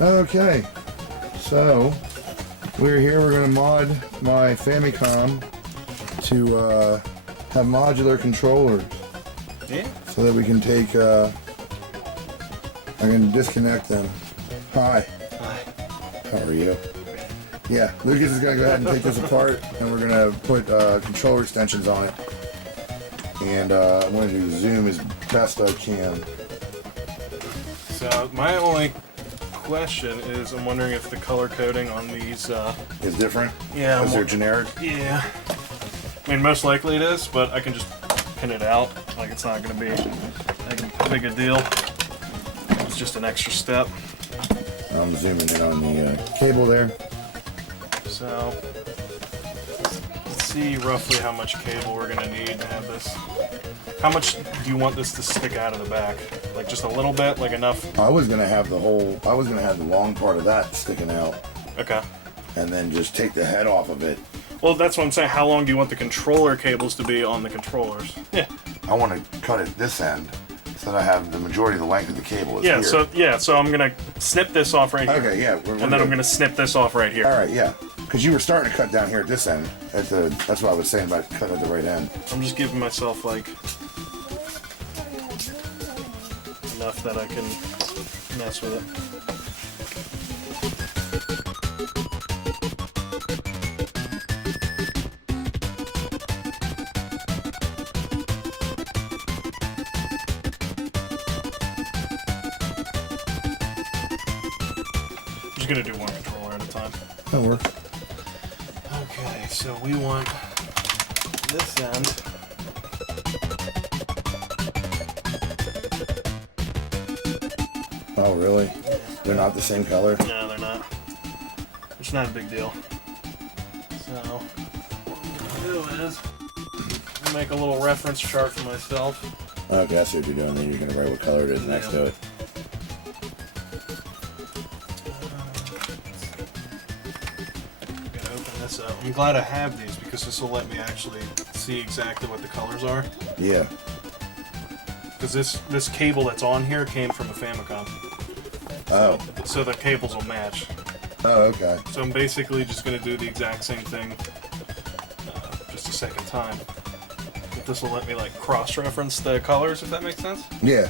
Okay, so we're here. We're going to mod my Famicom to have modular controllers. Yeah. So that we can take, I can disconnect them. Hi. Hi. How are you? Yeah, Lucas is going to go ahead and take this apart, and we're going to put controller extensions on it. And I'm going to zoom as best I can. So my only question is, I'm wondering if the color coding on these Is different? Yeah. Because they're generic? Yeah. I mean, most likely it is, but I can just pin it out. Like, it's not going to be a big a deal. It's just an extra step. I'm zooming in on the cable there. So, let's see roughly how much cable we're going to need to have this. How much do you want this to stick out of the back? Like just a little bit, like enough? I was gonna have the long part of that sticking out. Okay. And then just take the head off of it. Well, that's what I'm saying. How long do you want the controller cables to be on the controllers? Yeah. I want to cut it this end so that I have the majority of the length of the cable is here. So I'm gonna snip this off right here. Okay, yeah. And then I'm gonna snip this off right here. All right, yeah. Because you were starting to cut down here at this end. That's what I was saying about cutting at the right end. I'm just giving myself like enough that I can mess with it. I'm just gonna do one controller at a time. That'll work. Okay, so we want this end. Oh, really? They're not the same color? No, they're not. It's not a big deal. So, what I'll do is I'll make a little reference chart for myself. Okay, I see what you're doing. Then you're going to write what color it is next to it. I'm gonna open this up. I'm glad I have these because this will let me actually see exactly what the colors are. Yeah. Because this cable that's on here came from a Famicom. Oh. So the cables will match. Oh, okay. So I'm basically just going to do the exact same thing just a second time. But this will let me like cross-reference the colors, if that makes sense. Yeah.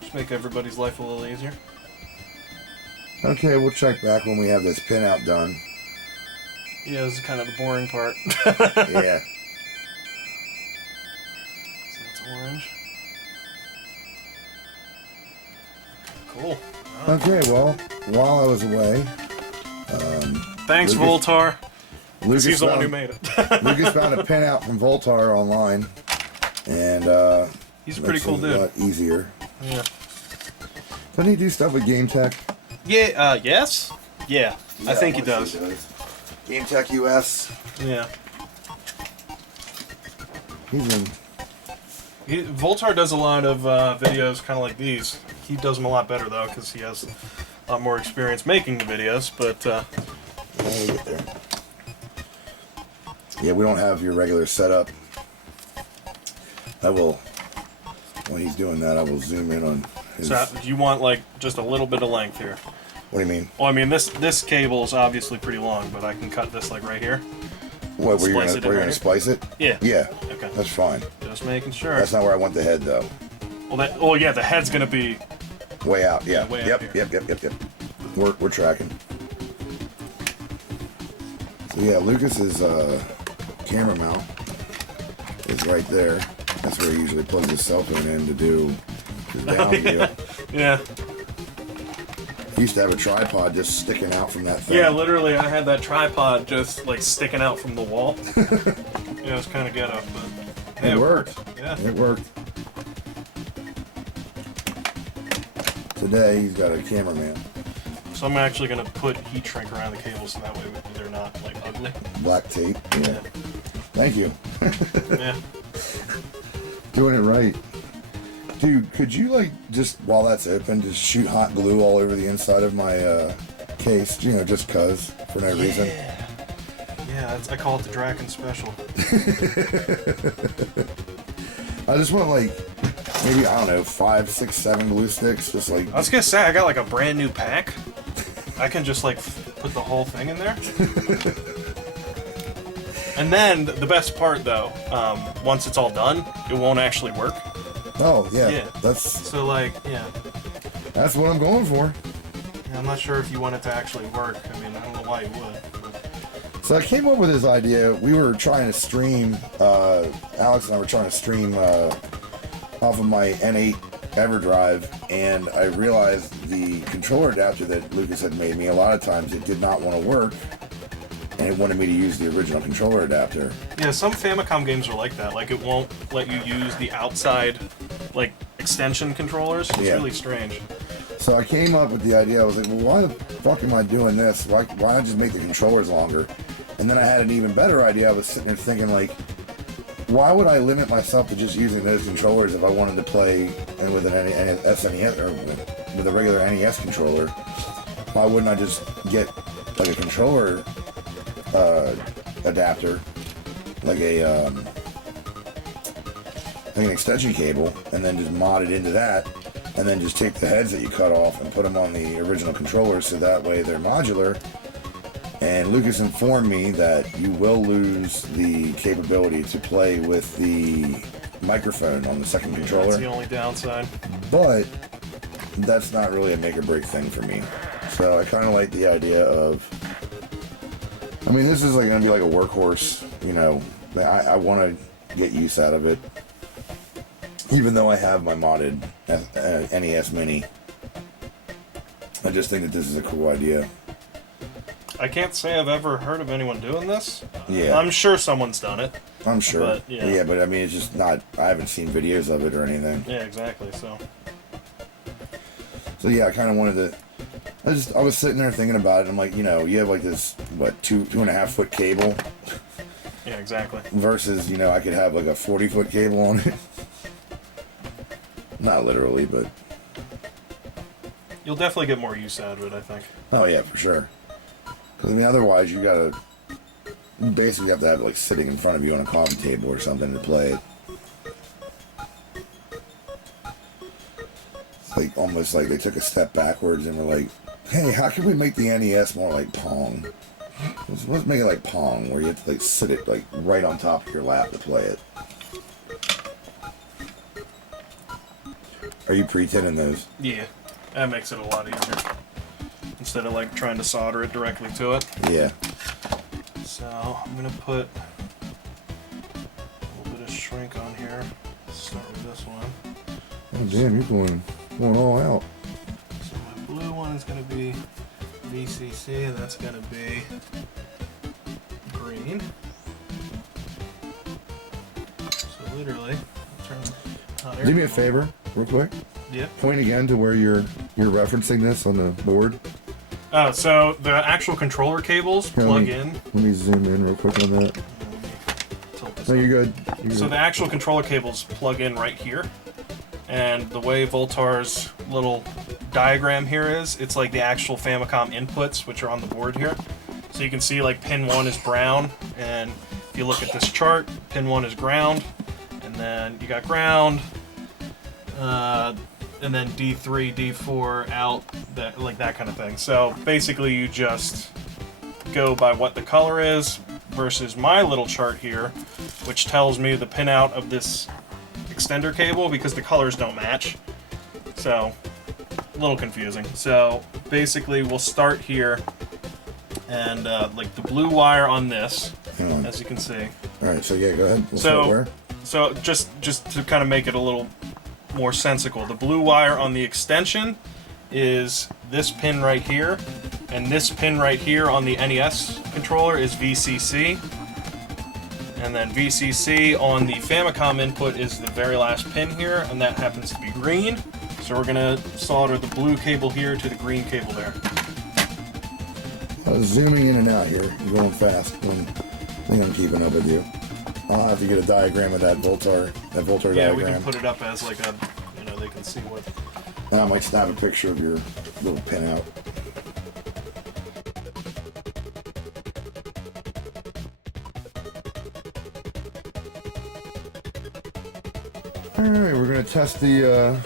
Just make everybody's life a little easier. Okay, we'll check back when we have this pinout done. Yeah, this is kind of the boring part. Yeah. So that's orange. Cool. Okay, well, while I was away, Thanks, Lucas- Voltar. Lucas He's the one found, who made it. Lucas found a pinout from Voltar online, and He's a pretty makes cool it dude. a lot easier. Yeah. Doesn't he do stuff with Game Tech? Yeah. Yes. Yeah. I think he does. Game Tech US. Yeah. He's in. Voltar does a lot of videos kind of like these. He does them a lot better though because he has a lot more experience making the videos. But We'll get there. Yeah, we don't have your regular setup. I will, when he's doing that, I will zoom in on his... so you want like just a little bit of length here. What do you mean? Well, I mean this cable is obviously pretty long, but I can cut this like right here. What, where you're Splice it in going right to here? splice it? Yeah. Yeah, Okay. that's fine. Just making sure. That's not where I want the head, though. Well, yeah, the head's gonna be. Way out, yeah. Way out Yep. here. We're tracking. So yeah, Lucas's camera mount is right there. That's where he usually plugs his cell phone in to do his down view. Yeah. He used to have a tripod just sticking out from that thing. Yeah, literally, I had that tripod just like sticking out from the wall. Yeah, it was kind of ghetto, but hey, It worked. Yeah. It worked. Today he's got a cameraman. So I'm actually gonna put heat shrink around the cables so that way they're not like ugly. Black tape. Yeah. Thank you. Yeah. Doing it right. Dude, could you like just while that's open just shoot hot glue all over the inside of my case, you know, just cuz for no reason? Yeah, I call it the Draken Special. I just want like maybe, I don't know, 5, 6, 7 glue sticks, just like... I was gonna say, I got like a brand new pack. I can just like put the whole thing in there. And then, the best part though, once it's all done, it won't actually work. Oh, yeah. Yeah. That's... So like, yeah. That's what I'm going for. Yeah, I'm not sure if you want it to actually work. I mean, I don't know why you would. But... So I came up with this idea. We were trying to stream, Alex and I were trying to stream off of my N8 EverDrive, and I realized the controller adapter that Lucas had made me, a lot of times it did not want to work, and it wanted me to use the original controller adapter. Yeah, some Famicom games are like that. Like, it won't let you use the outside, like, extension controllers. It's really strange. So I came up with the idea. I was like, well, why the fuck am I doing this? Why not just make the controllers longer? And then I had an even better idea. I was sitting there thinking, like, why would I limit myself to just using those controllers if I wanted to play with an SNES or with a regular NES controller? Why wouldn't I just get like a controller adapter, like an extension cable, and then just mod it into that, and then just take the heads that you cut off and put them on the original controllers, so that way they're modular. And Lucas informed me that you will lose the capability to play with the microphone on the second controller. That's the only downside. But that's not really a make or break thing for me. So I kind of like the idea of, I mean, this is like going to be like a workhorse, you know. I want to get use out of it. Even though I have my modded NES Mini. I just think that this is a cool idea. I can't say I've ever heard of anyone doing this. Yeah. I'm sure someone's done it. I'm sure. But, yeah. But I mean, it's just not, I haven't seen videos of it or anything. Yeah, exactly, so. So yeah, I kind of wanted to, I was sitting there thinking about it. I'm like, you know, you have like this, what, 2.5 foot cable? Yeah, exactly. Versus, you know, I could have like a 40-foot cable on it. Not literally, but. You'll definitely get more use out of it, I think. Oh yeah, for sure. Because I mean, otherwise you basically have to have it like sitting in front of you on a coffee table or something to play it. It's like almost like they took a step backwards and were like, hey, how can we make the NES more like Pong? Let's make it like Pong, where you have to like sit it like right on top of your lap to play it. Are you pre-tinning those? Yeah, that makes it a lot easier. Instead of like trying to solder it directly to it. Yeah. So I'm gonna put a little bit of shrink on here. Start with this one. Oh damn, you're going all out. So my blue one is gonna be VCC, and that's gonna be green. So literally, turn. Do me a favor, real quick. Yeah. Point again to where you're referencing this on the board. So the actual controller cables plug in. Let me zoom in real quick on that. No, you're good. So the actual controller cables plug in right here. And the way Voltar's little diagram here is, it's like the actual Famicom inputs, which are on the board here. So you can see like pin 1 is brown, and if you look at this chart, pin 1 is ground, and then you got ground, and then D3, D4 out, that kind of thing. So basically you just go by what the color is versus my little chart here, which tells me the pinout of this extender cable because the colors don't match. So a little confusing. So basically we'll start here, and like the blue wire on this, as you can see. Alright, so yeah, go ahead. So just to kind of make it a little more sensical, the blue wire on the extension is this pin right here, and this pin right here on the NES controller is VCC, and then VCC on the Famicom input is the very last pin here, and that happens to be green. So we're gonna solder the blue cable here to the green cable there. I was zooming in and out here. You're going fast. I think I'm keeping up with you. I'll have to get a diagram of that Voltar diagram. Yeah, we can put it up as like a, they can see what. I might snap a picture of your little pinout. Alright, we're gonna test the,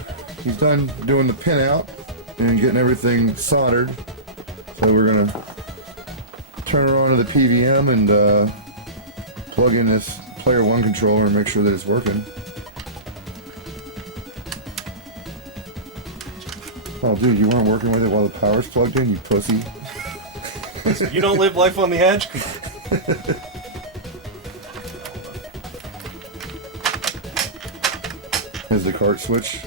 he's done doing the pin out and getting everything soldered. So we're gonna turn it on to the PVM and plug in this player 1 controller and make sure that it's working. Oh dude, you weren't working with it while the power's plugged in, you pussy. You don't live life on the edge? Here's the cart switch.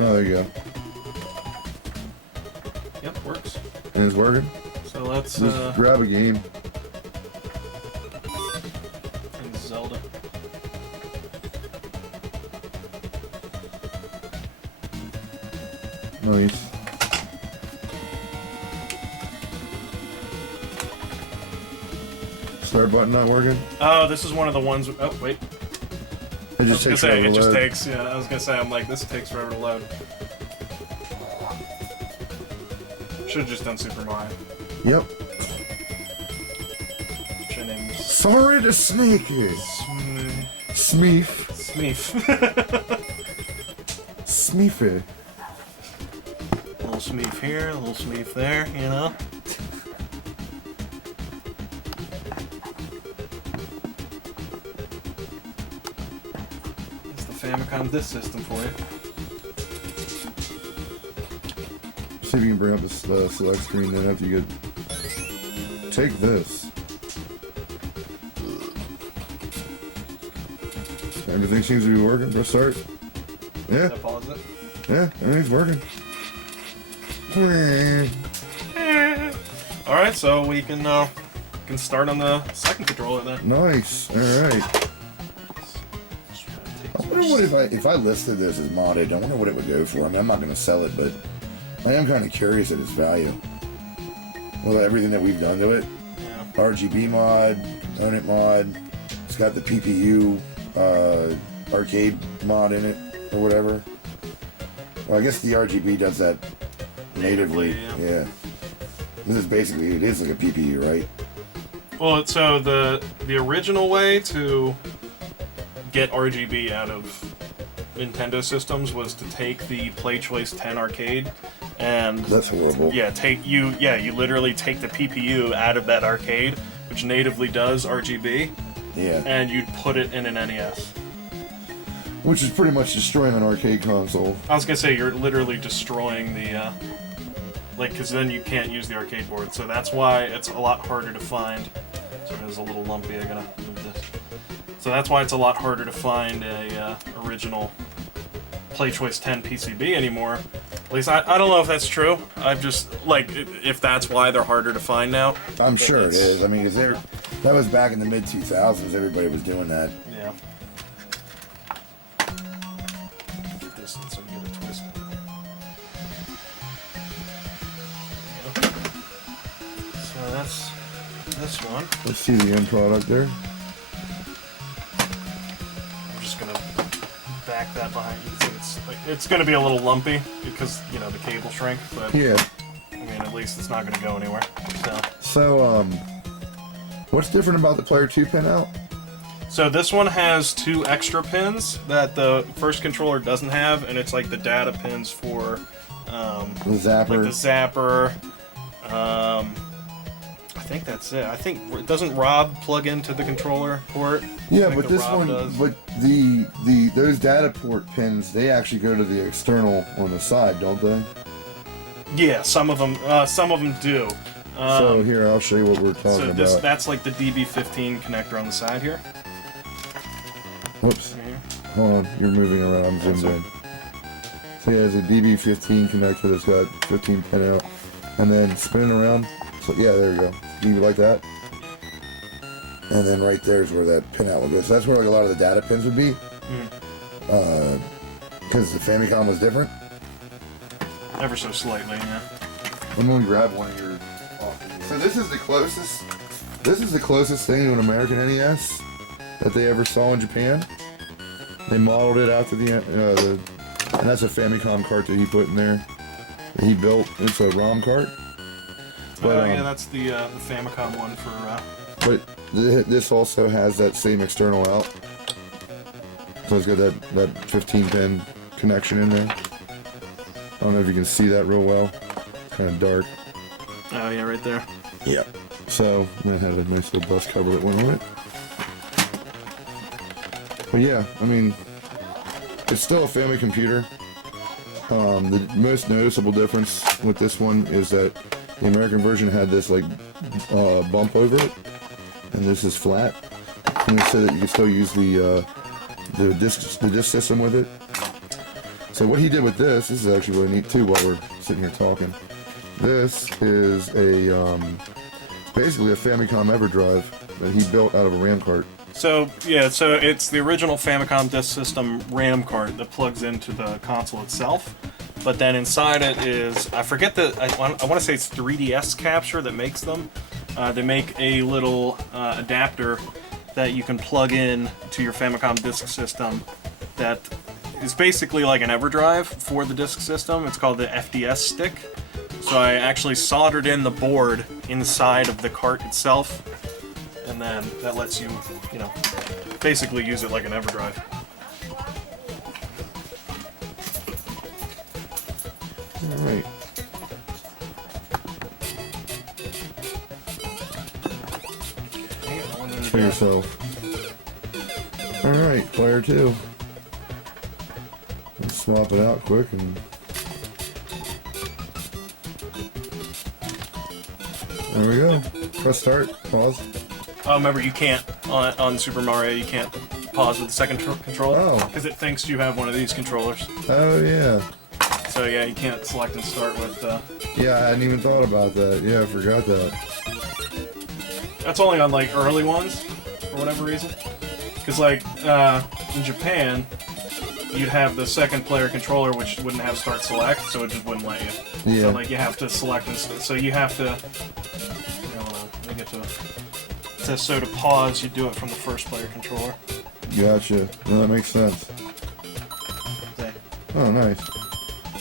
Oh, there you go. Yep, works. And it's working. So let's just grab a game. And Zelda. Nice. Start button not working? Oh, this is one of the ones. Oh, wait. It just takes forever to it just load. takes. Yeah, I was gonna say. I'm like, this takes forever to load. Should have just done Super Mario. Yep. Should name this Sorry to snake it. Smeef. Smeef. Smeefy. A little Smeef here, a little Smeef there, you know? It's the Famicom disk system for you. See if you can bring up the select screen then after you get... Take this. Everything seems to be working. Press start. Yeah. Did I pause it? Yeah, everything's working. Alright, so we can start on the second controller then. Nice. Alright. I wonder what if I listed this as modded, I wonder what it would go for. I mean, I'm not going to sell it, but I am kind of curious at its value. Well, everything that we've done to it. Yeah. RGB mod, Own It mod. It's got the PPU arcade mod in it, or whatever. Well, I guess the RGB does that natively. Yeah. This is basically, it is like a PPU, right? Well, so the original way to get RGB out of Nintendo systems was to take the Play Choice 10 arcade and That's horrible. yeah, you literally take the PPU out of that arcade, which natively does RGB, Yeah. and you'd put it in an NES. Which is pretty much destroying an arcade console. I was gonna say you're literally destroying the because then you can't use the arcade board. So that's why it's a lot harder to find. So it's a little lumpy. I gotta move this. So that's why it's a lot harder to find a original Play Choice 10 PCB anymore. At least I don't know if that's true. I've just if that's why they're harder to find now. I'm But sure it it's- is. I mean, because that was back in the mid 2000s. Everybody was doing that. Yeah. Get this so you get a twist. So that's this one. Let's see the end product there. I'm just gonna back that behind you. It's gonna be a little lumpy because the cable shrink, but Yeah. I mean at least it's not gonna go anywhere. So, what's different about the player 2 pin out? So this one has 2 extra pins that the first controller doesn't have, and it's like the data pins for The zapper. like the zapper. I think that's it. I think doesn't Rob plug into the controller port? Yeah, I think but the this Rob one, does. but those data port pins, they actually go to the external on the side, don't they? Yeah, some of them do. So here, I'll show you what we're talking about. That's like the DB15 connector on the side here. Whoops. Mhm. Hold on, you're moving around. I'm zoomed in. So yeah, there's a DB15 connector that's got 15 pin out, and then spinning around. So yeah, there you go. Leave it like that. And then right there is where that pin out will go. So that's where like a lot of the data pins would be. Because the Famicom was different. Ever so slightly, yeah. I'm gonna grab one of your. So this is the closest. This is the closest thing to an American NES that they ever saw in Japan. They modeled it after and that's a Famicom cart that he put in there. That he built. It's a ROM cart. But, Yeah, that's the Famicom one for. But this also has that same external out. So it's got that 15-pin connection in there. I don't know if you can see that real well. It's kind of dark. Oh yeah, right there. Yeah. So that had a nice little bus cover that went on it. But yeah, I mean, it's still a family computer. The most noticeable difference with this one is that the American version had this like bump over it, and this is flat. And they said that you can still use the disc system with it. So what he did with this is actually really neat too. While we're sitting here talking, this is a basically a Famicom EverDrive that he built out of a RAM cart. So yeah, so it's the original Famicom disk system RAM cart that plugs into the console itself. But then inside it is, I forget I want to say it's 3DS Capture that makes them. They make a little adapter that you can plug in to your Famicom disk system that is basically like an EverDrive for the disk system. It's called the FDS stick. So I actually soldered in the board inside of the cart itself, and then that lets you, you know, basically use it like an EverDrive. Alright. For yourself. Alright, player 2. Let's swap it out quick and... There we go. Press start, pause. Oh, remember, you can't, on Super Mario, you can't pause with the second controller. Oh. Because it thinks you have one of these controllers. Oh, yeah. So yeah, you can't select and start with... Yeah, I hadn't even thought about that. Yeah, I forgot that. That's only on, like, early ones, for whatever reason. Because, like, in Japan, you'd have the second player controller, which wouldn't have start select, so it just wouldn't let you. Yeah. So, like, you have to select and... So you have to... Hold on, let me get to it. It says, so to pause, you do it from the first player controller. Gotcha. No, that makes sense. Okay. Oh, nice.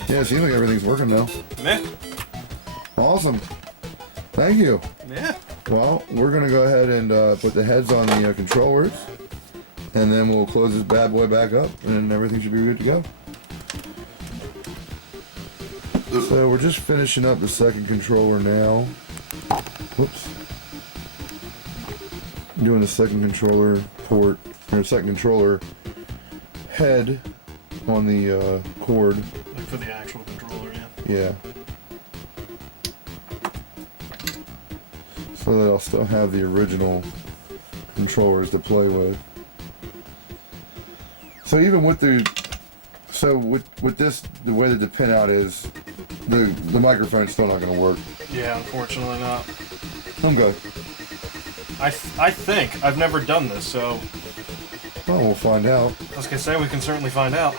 Yeah, it seems like everything's working now. Meh. Awesome. Thank you. Yeah. Well, we're going to go ahead and put the heads on the controllers, and then we'll close this bad boy back up, and everything should be good to go. So we're just finishing up the second controller now. Whoops. Doing the second controller port, or second controller head on the cord. Like for the actual controller, yeah. Yeah. So that I'll still have the original controllers to play with. So even with with this, the way that the pinout is, the microphone's still not going to work. Yeah, unfortunately not. I'm good. I think. I've never done this, so... Well, we'll find out. I was going to say, we can certainly find out.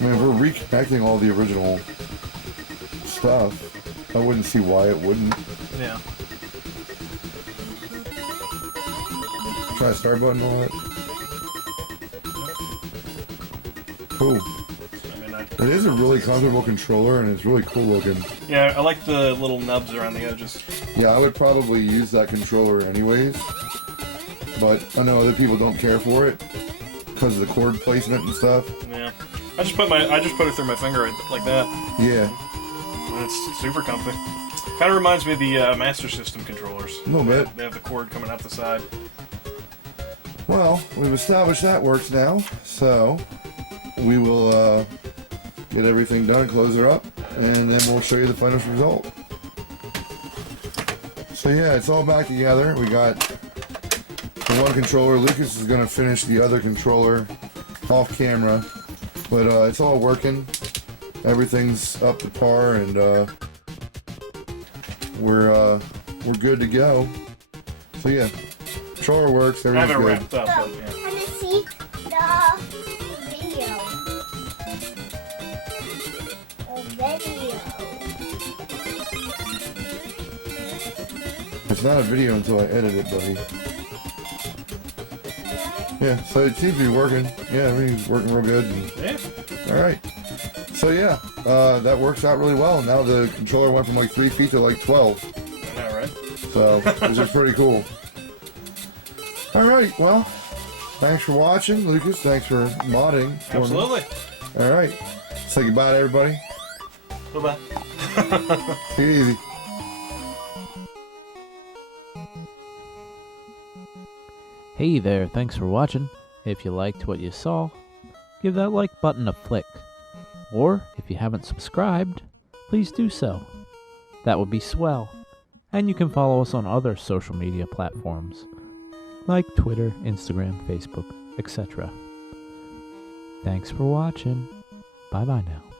I mean, if we're reconnecting all the original stuff, I wouldn't see why it wouldn't. Yeah. Try the start button on it. Cool. I mean, It is a really comfortable controller, and it's really cool looking. yeah, I like the little nubs around the edges. Yeah, I would probably use that controller anyways, but I know other people don't care for it because of the cord placement and stuff. Yeah. I just put it through my finger like that. Yeah. And it's super comfy. Kind of reminds me of the Master System controllers. A little bit. They have the cord coming out the side. Well, we've established that works now, so we will get everything done, close her up, and then we'll show you the final result. So yeah, it's all back together. We got the one controller. Lucas is going to finish the other controller off camera, but it's all working. Everything's up to par, and we're good to go. So yeah, controller works. I Everything's have it good. wrapped up, but yeah. Can I see the video? It's not a video until I edit it, buddy. Yeah, so it seems to be working. Yeah, everything's working real good. Yeah. Alright. So yeah, that works out really well. Now the controller went from like 3 feet to like 12. I know, right? So, which is pretty cool. All right, well, thanks for watching, Lucas. Thanks for modding. For Absolutely. Me. All right, say goodbye to everybody. Bye-bye. Take it easy. Hey there, thanks for watching. If you liked what you saw, give that like button a flick. Or, if you haven't subscribed, please do so. That would be swell. And you can follow us on other social media platforms, like Twitter, Instagram, Facebook, etc. Thanks for watching. Bye-bye now.